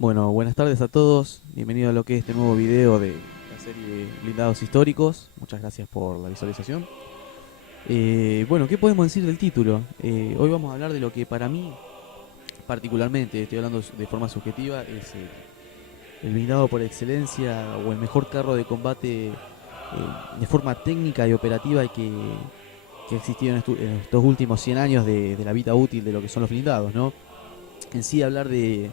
Bueno, buenas tardes a todos. Bienvenido a lo que es este nuevo video de la serie Blindados Históricos. Muchas gracias por la visualización. Bueno, ¿qué podemos decir del título? Hoy vamos a hablar de lo que para mí, particularmente, estoy hablando de forma subjetiva, es el blindado por excelencia o el mejor carro de combate de forma técnica y operativa que ha existido en estos últimos 100 años de la vida útil de lo que son los blindados, ¿no? En sí, hablar de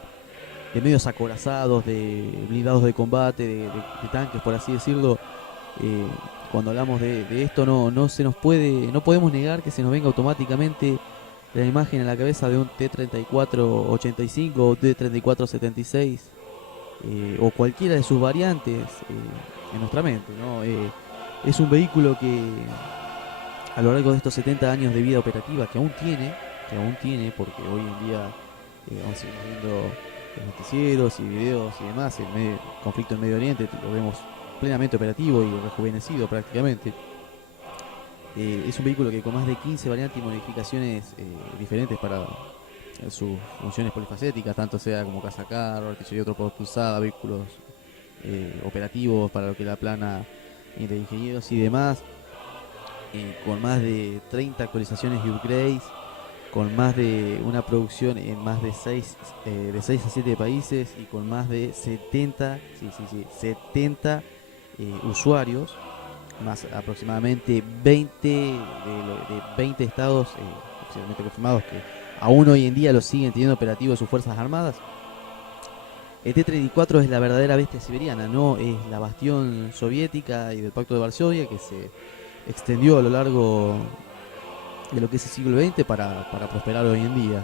medios acorazados, de blindados de combate, de tanques, por así decirlo. eh, Cuando hablamos de esto no se nos puede, no podemos negar que se nos venga automáticamente la imagen en la cabeza de un T-34-85 o T-34-76 o cualquiera de sus variantes en nuestra mente, ¿no? Es un vehículo que a lo largo de estos 70 años de vida operativa que aún tiene, porque hoy en día aún seguimos viendo los noticieros y videos y demás, el conflicto en Medio Oriente lo vemos plenamente operativo y rejuvenecido prácticamente. Es un vehículo que con más de 15 variantes y modificaciones diferentes para sus funciones polifacéticas, tanto sea como cazacarro, artillería propulsada, vehículos operativos para lo que la plana de ingenieros y demás, con más de 30 actualizaciones y upgrades, con más de una producción en más de 6 a 7 países y con más de 70, sí, 70 usuarios, más aproximadamente 20 de 20 estados oficialmente confirmados que aún hoy en día lo siguen teniendo operativo sus Fuerzas Armadas. El T-34 es la verdadera bestia siberiana, no es la bastión soviética y del Pacto de Varsovia que se extendió a lo largo de lo que es el siglo XX para prosperar hoy en día.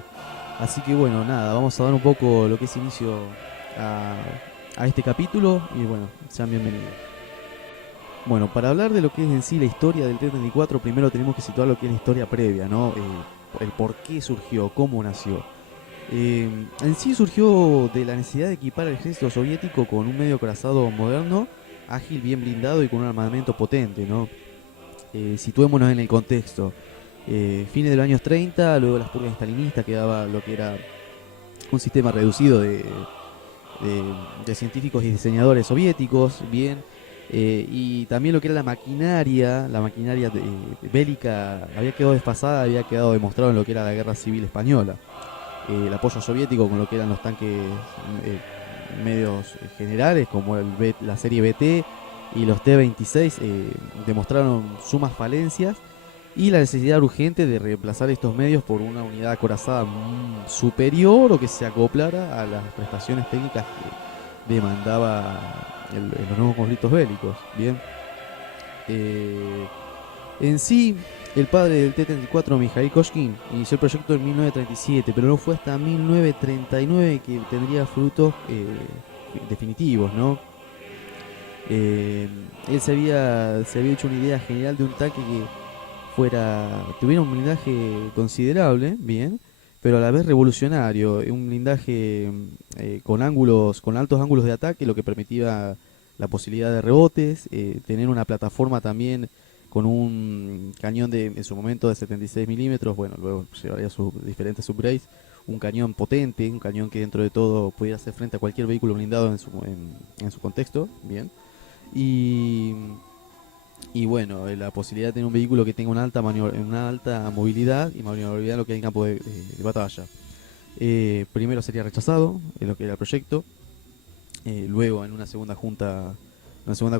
Así que bueno, nada, vamos a dar un poco lo que es inicio a, a este capítulo y bueno, sean bienvenidos. Bueno, para hablar de lo que es en sí la historia del T-34, primero tenemos que situar lo que es la historia previa, ¿no? El por qué surgió, cómo nació. En sí surgió de la necesidad de equipar al ejército soviético con un medio corazado moderno, ágil, bien blindado y con un armamento potente, ¿no? Situémonos en el contexto. Fines de los años 30, luego de las purgas stalinistas, quedaba lo que era un sistema reducido de científicos y diseñadores soviéticos, bien, y también lo que era la maquinaria bélica había quedado desfasada, había quedado demostrado en lo que era la guerra civil española. El apoyo soviético con lo que eran los tanques medios generales, como la serie BT y los T-26, demostraron sumas falencias y la necesidad urgente de reemplazar estos medios por una unidad acorazada superior o que se acoplara a las prestaciones técnicas que demandaba los nuevos conflictos bélicos. Bien. Eh, en sí, el padre del T-34, Mikhail Koshkin, inició el proyecto en 1937, pero no fue hasta 1939 que tendría frutos definitivos, ¿no? Eh, Él se había hecho una idea general de un tanque que tuviera un blindaje considerable, bien, pero a la vez revolucionario, un blindaje con altos ángulos de ataque, lo que permitía la posibilidad de rebotes, tener una plataforma también con un cañón en su momento de 76 milímetros, bueno, luego llevaría sus diferentes upgrades, un cañón potente, un cañón que dentro de todo pudiera hacer frente a cualquier vehículo blindado en su contexto, bien, y bueno, la posibilidad de tener un vehículo que tenga una alta movilidad y maniobrabilidad en lo que hay en campo de batalla. Primero sería rechazado en lo que era el proyecto. Luego, en una segunda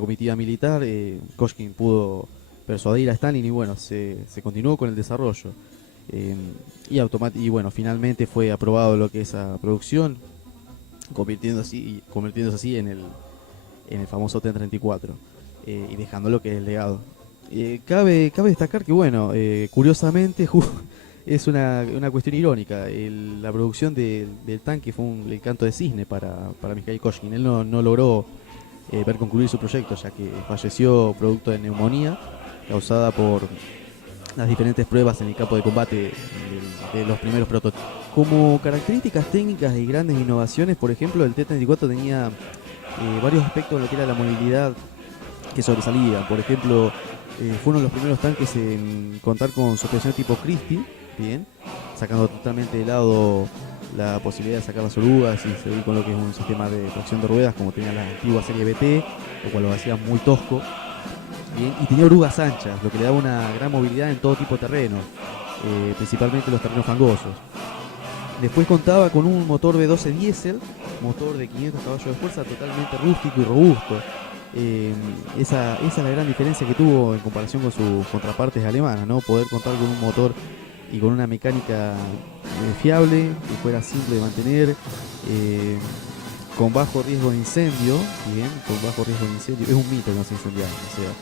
comitiva militar, Koshkin pudo persuadir a Stalin y bueno, se continuó con el desarrollo. Eh, y bueno, finalmente fue aprobado lo que es esa producción, convirtiéndose así en el famoso T-34 y dejando lo que es el legado. Cabe destacar que, bueno, curiosamente es una cuestión irónica. La producción del tanque fue el canto de cisne para Mikhail Koshkin. Él no logró ver concluir su proyecto, ya que falleció producto de neumonía causada por las diferentes pruebas en el campo de combate de los primeros prototipos. Como características técnicas y grandes innovaciones, por ejemplo, el T-34 tenía varios aspectos de lo que era la movilidad que sobresalían. Por ejemplo, fue uno de los primeros tanques en contar con suspensión tipo Christie, bien, sacando totalmente de lado la posibilidad de sacar las orugas y seguir con lo que es un sistema de tracción de ruedas como tenía la antigua serie BT, lo cual lo hacía muy tosco. Bien, y tenía orugas anchas, lo que le daba una gran movilidad en todo tipo de terrenos, principalmente los terrenos fangosos. Después contaba con un motor V12 diésel, motor de 500 caballos de fuerza, totalmente rústico y robusto. Esa es la gran diferencia que tuvo en comparación con sus contrapartes alemanas, ¿no? Poder contar con un motor y con una mecánica fiable, que fuera simple de mantener, con bajo riesgo de incendio, bien, con bajo riesgo de incendio. Es un mito que no se incendiaba, o sea,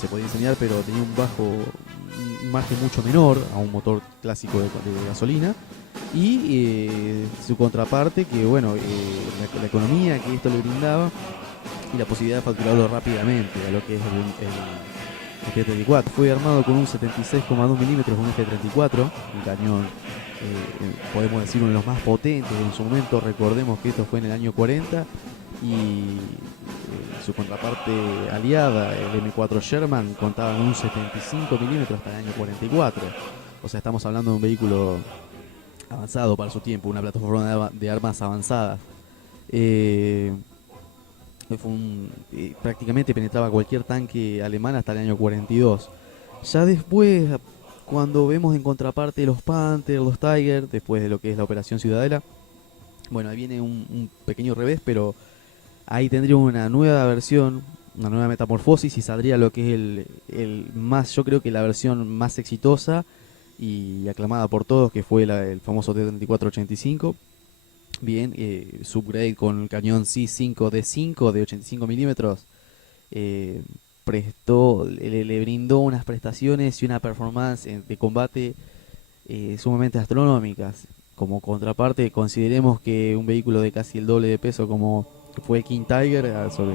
se podía incendiar, pero tenía un margen mucho menor a un motor clásico de gasolina. Y su contraparte, que bueno, la economía que esto le brindaba y la posibilidad de facturarlo rápidamente a lo que es el T-34. Fue armado con un 76,2 milímetros, un F-34, un cañón, podemos decir, uno de los más potentes en su momento. Recordemos que esto fue en el año 40 y su contraparte aliada, el M4 Sherman, contaba con un 75 milímetros hasta el año 44. O sea, estamos hablando de un vehículo avanzado para su tiempo, una plataforma de armas avanzadas. Prácticamente penetraba cualquier tanque alemán hasta el año 42. Ya después, cuando vemos en contraparte los Panther, los Tiger, después de lo que es la Operación Ciudadela, bueno, ahí viene un pequeño revés, pero ahí tendría una nueva versión, una nueva metamorfosis, y saldría lo que es el más, yo creo que la versión más exitosa y aclamada por todos, que fue el famoso T-34-85. Bien, subgrade con el cañón C5D5 de 85 milímetros, le brindó unas prestaciones y una performance de combate sumamente astronómicas. Como contraparte, consideremos que un vehículo de casi el doble de peso como fue el King Tiger, sobre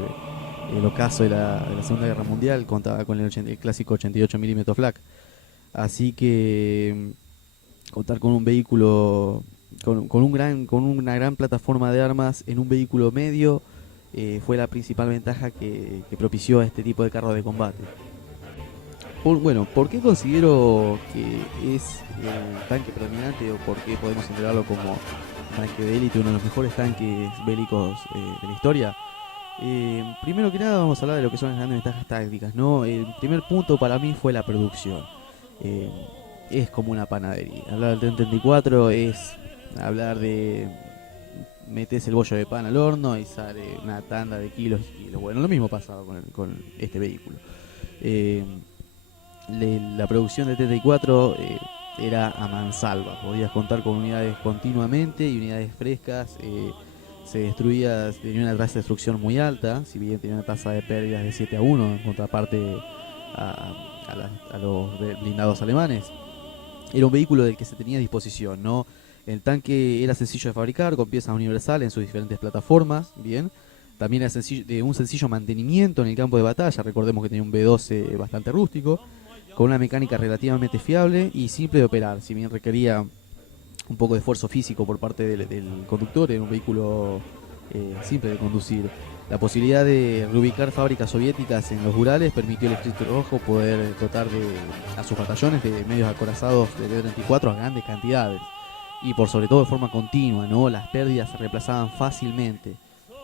el ocaso de la Segunda Guerra Mundial, contaba con el clásico 88 milímetros flak. Así que contar con un vehículo con una gran plataforma de armas en un vehículo medio fue la principal ventaja que propició a este tipo de carro de combate. ¿Por qué considero que es el tanque predominante, o por qué podemos considerarlo como tanque de élite, uno de los mejores tanques bélicos de la historia? Primero que nada vamos a hablar de lo que son las grandes ventajas tácticas, ¿no? El primer punto para mí fue la producción. Es como una panadería. Hablar del T-34 es hablar de metes el bollo de pan al horno y sale una tanda de kilos y kilos. Bueno, lo mismo pasaba con este vehículo. La producción de T-34 era a mansalva. Podías contar con unidades continuamente y unidades frescas. Se destruía, tenía una tasa de destrucción muy alta, si bien tenía una tasa de pérdidas de 7-1 en contraparte a los blindados alemanes. Era un vehículo del que se tenía a disposición, ¿no? El tanque era sencillo de fabricar, con piezas universales en sus diferentes plataformas, bien. También era de un sencillo mantenimiento en el campo de batalla. Recordemos que tenía un V12 bastante rústico, con una mecánica relativamente fiable y simple de operar. Si bien requería un poco de esfuerzo físico por parte del conductor, era un vehículo simple de conducir. La posibilidad de reubicar fábricas soviéticas en los Urales permitió al Ejército Rojo poder dotar a sus batallones de medios acorazados de T-34 a grandes cantidades y por sobre todo de forma continua, ¿no? Las pérdidas se reemplazaban fácilmente.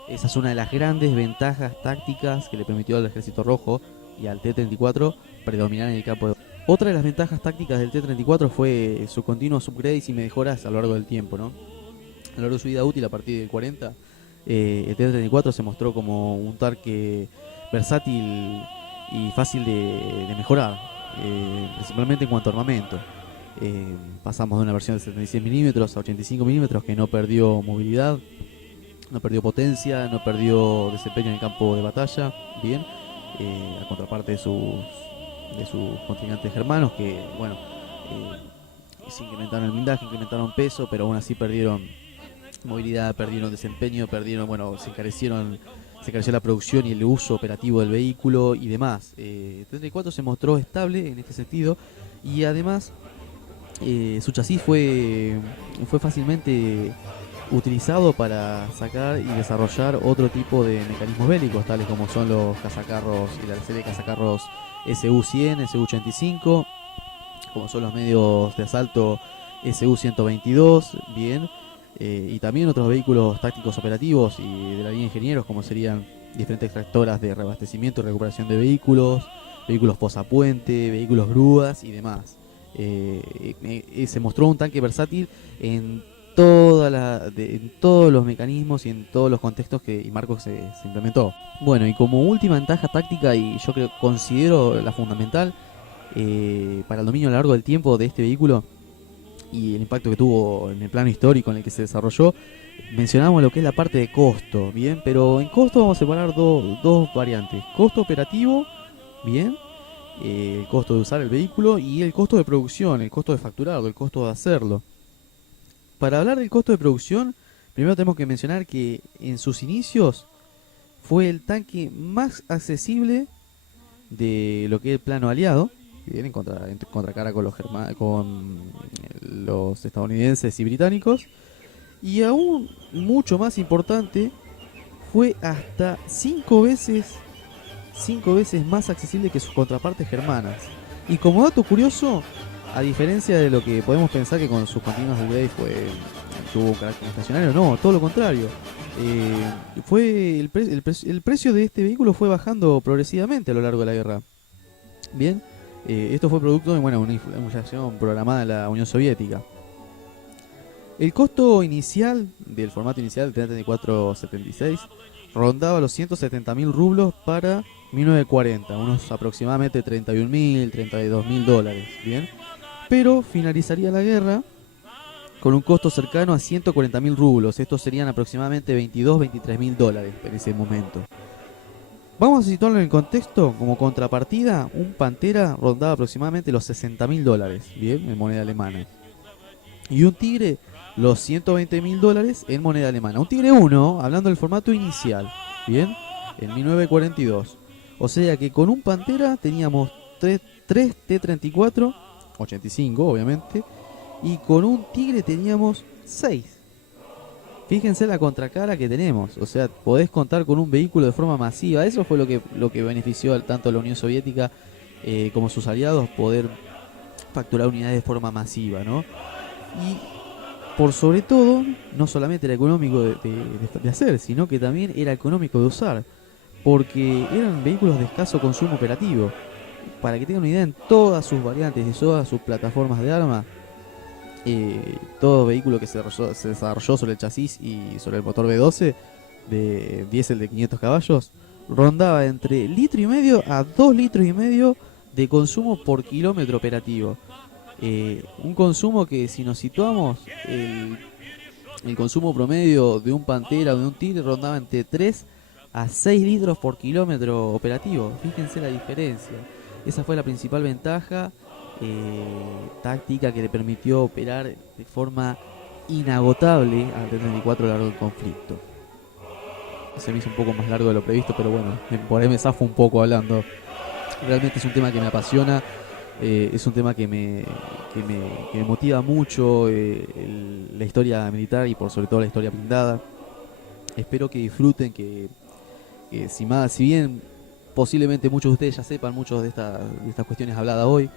Esa es una de las grandes ventajas tácticas que le permitió al Ejército Rojo y al T-34 predominar en el campo de... Otra de las ventajas tácticas del T-34 fue su continuos upgrades y mejoras a lo largo del tiempo, ¿no? A lo largo de su vida útil, a partir del 40, el T-34 se mostró como un tanque versátil y fácil de mejorar, principalmente en cuanto a armamento. Pasamos de una versión de 76 milímetros a 85 milímetros que no perdió movilidad, no perdió potencia, no perdió desempeño en el campo de batalla, bien, a contraparte de sus contingentes germanos que, bueno, se incrementaron el blindaje, incrementaron peso, pero aún así perdieron movilidad, perdieron desempeño, se encareció la producción y el uso operativo del vehículo y demás. El T-34 se mostró estable en este sentido y además su chasis fue fácilmente utilizado para sacar y desarrollar otro tipo de mecanismos bélicos, tales como son los cazacarros y la serie de cazacarros Su-100, Su-85, como son los medios de asalto Su-122, bien, y también otros vehículos tácticos operativos y de la línea de ingenieros, como serían diferentes tractoras de reabastecimiento y recuperación de vehículos, vehículos posapuente, vehículos grúas y demás. Se mostró un tanque versátil en en todos los mecanismos y en todos los contextos y marcos que se implementó. Bueno, y como última ventaja táctica, y yo considero la fundamental para el dominio a lo largo del tiempo de este vehículo y el impacto que tuvo en el plano histórico en el que se desarrolló, mencionamos lo que es la parte de costo, ¿bien? Pero en costo vamos a separar dos variantes: costo operativo, ¿bien? El costo de usar el vehículo, y el costo de producción, el costo de facturarlo, el costo de hacerlo. Para hablar del costo de producción, primero tenemos que mencionar que en sus inicios fue el tanque más accesible de lo que es el plano aliado, bien, en contracara con con los estadounidenses y británicos, y aún mucho más importante, fue hasta 5 veces más accesible que sus contrapartes germanas. Y como dato curioso, a diferencia de lo que podemos pensar que con sus continuos upgrades tuvo un carácter estacionario, no, todo lo contrario. El precio de este vehículo fue bajando progresivamente a lo largo de la guerra. Bien, esto fue producto de una inflación programada en la Unión Soviética. El costo inicial del formato inicial del 3476 rondaba los 170.000 rublos para 1940, unos aproximadamente 31.000, 32.000 dólares, ¿bien? Pero finalizaría la guerra con un costo cercano a 140.000 rublos. Estos serían aproximadamente 22, 23.000 dólares en ese momento. Vamos a situarlo en el contexto. Como contrapartida, un Pantera rondaba aproximadamente los 60.000 dólares, bien, en moneda alemana. Y un Tigre los 120.000 dólares en moneda alemana. Un Tigre 1, hablando del formato inicial, bien, en 1942. O sea que con un Pantera teníamos 3 T-34, 85 obviamente, y con un Tigre teníamos 6. Fíjense la contracara que tenemos, o sea, podés contar con un vehículo de forma masiva. Eso fue lo que benefició tanto a la Unión Soviética como sus aliados, poder facturar unidades de forma masiva, ¿no? Y por sobre todo, no solamente era económico de hacer, sino que también era económico de usar, porque eran vehículos de escaso consumo operativo. Para que tengan una idea, en todas sus variantes y todas sus plataformas de arma, todo vehículo que se desarrolló sobre el chasis y sobre el motor V12 de diésel de 500 caballos rondaba entre 1,5 a 2,5 litros de consumo por kilómetro operativo. Un consumo que, si nos situamos, el consumo promedio de un Pantera o de un Tigre rondaba entre 3 a 6 litros por kilómetro operativo. Fíjense la diferencia. Esa fue la principal ventaja táctica que le permitió operar de forma inagotable al T-34 a lo largo del conflicto. Se me hizo un poco más largo de lo previsto, pero bueno, por ahí me zafo un poco hablando. Realmente es un tema que me apasiona, es un tema que me motiva mucho, la historia militar y por sobre todo la historia blindada. Espero que disfruten, que si bien posiblemente muchos de ustedes ya sepan muchas de estas cuestiones habladas hoy,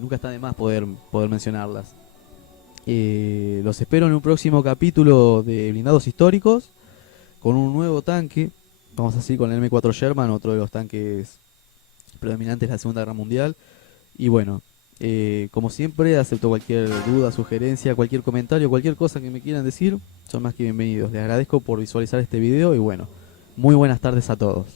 nunca está de más poder mencionarlas. Los espero en un próximo capítulo de Blindados Históricos con un nuevo tanque. Vamos a seguir con el M4 Sherman, otro de los tanques predominantes de la Segunda Guerra Mundial. Y bueno, como siempre, acepto cualquier duda, sugerencia, cualquier comentario, cualquier cosa que me quieran decir. Son más que bienvenidos. Les agradezco por visualizar este video y bueno, muy buenas tardes a todos.